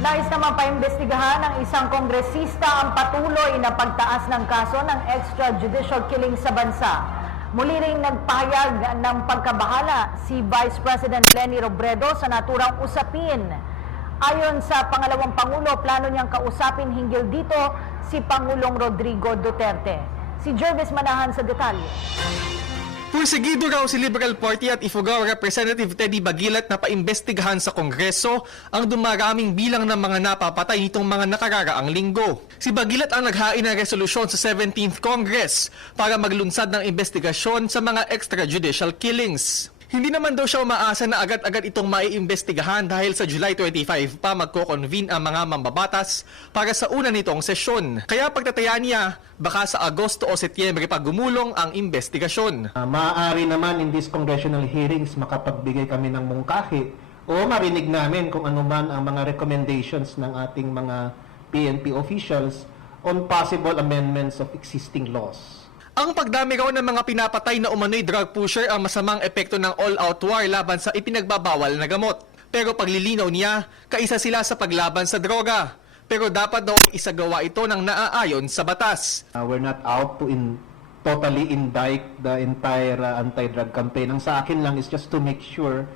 Nais naman paimbestigahan ng isang kongresista ang patuloy na pagtaas ng kaso ng extrajudicial killing sa bansa. Muli ring nagpahayag ng pagkabahala si Vice President Leni Robredo sa naturang usapin. Ayon sa pangalawang Pangulo, plano niyang kausapin hinggil dito si Pangulong Rodrigo Duterte. Si Jervis Manahan sa detalye. Pursigido raw si Liberal Party at Ifugao Representative Teddy Bagilat na paimbestigahan sa Kongreso ang dumaraming bilang ng mga napapatay nitong mga nakararaang linggo. Si Bagilat ang naghain ng resolusyon sa 17th Congress para maglunsad ng investigasyon sa mga extrajudicial killings. Hindi naman daw siya umaasa na agad-agad itong maiimbestigahan dahil sa July 25 pa magko-convene ang mga mambabatas para sa una nitong sesyon. Kaya pagtatayaan niya, baka sa Agosto o Setyembre pa gumulong ang investigasyon. Maaari naman in these congressional hearings makapagbigay kami ng mungkahi o marinig namin kung ano man ang mga recommendations ng ating mga PNP officials on possible amendments of existing laws. Ang pagdami raw ng mga pinapatay na umano'y drug pusher ang masamang epekto ng all-out war laban sa ipinagbabawal na gamot. Pero paglilinaw niya, kaisa sila sa paglaban sa droga. Pero dapat daw isagawa ito ng naaayon sa batas. We're not out to totally indict the entire anti-drug campaign. Ang sa akin lang is just to make sure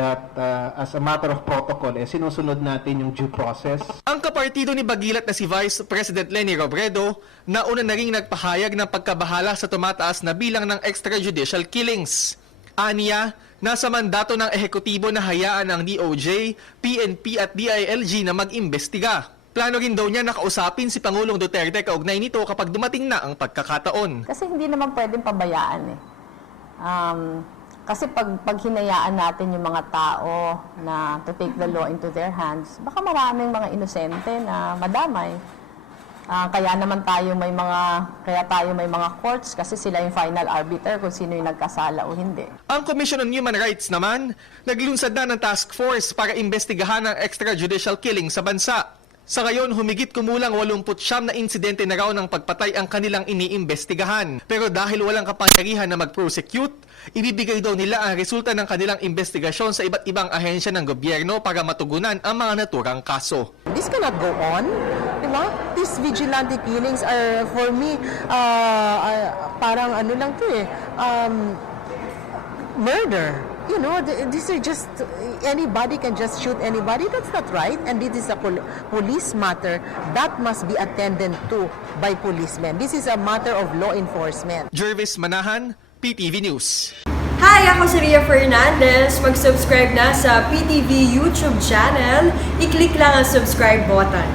that as a matter of protocol, sinusunod natin yung due process. Ang kapartido ni Bagilat na si Vice President Leni Robredo, nauna na ring nagpahayag ng pagkabahala sa tumataas na bilang ng extrajudicial killings. Aniya, nasa mandato ng ehekutibo na hayaan ng DOJ, PNP at DILG na mag-imbestiga. Plano rin daw niya nakausapin si Pangulong Duterte kaugnay nito kapag dumating na ang pagkakataon. Kasi hindi naman pwedeng pabayaan eh. Kasi pag hinayaan natin yung mga tao na to take the law into their hands, baka maraming mga inosente na madamay. Kaya tayo may mga courts kasi sila yung final arbiter kung sino yung nagkasala o hindi. Ang Commission on Human Rights naman, naglunsad na ng task force para imbestigahan ang extrajudicial killing sa bansa. Sa ngayon, humigit kumulang 89 na insidente na raw ng pagpatay ang kanilang iniimbestigahan. Pero dahil walang kapangyarihan na mag-prosecute, ibibigay daw nila ang resulta ng kanilang investigasyon sa iba't ibang ahensya ng gobyerno para matugunan ang mga naturang kaso. This cannot go on, di ba? These vigilante killings are, for me, parang ano lang to murder. You know, these are just, anybody can just shoot anybody. That's not right. And this is a police matter that must be attended to by policemen. This is a matter of law enforcement. Jervis Manahan, PTV News. Hi, ako si Ria Fernandez. Mag-subscribe na sa PTV YouTube channel. I-click lang ang subscribe button.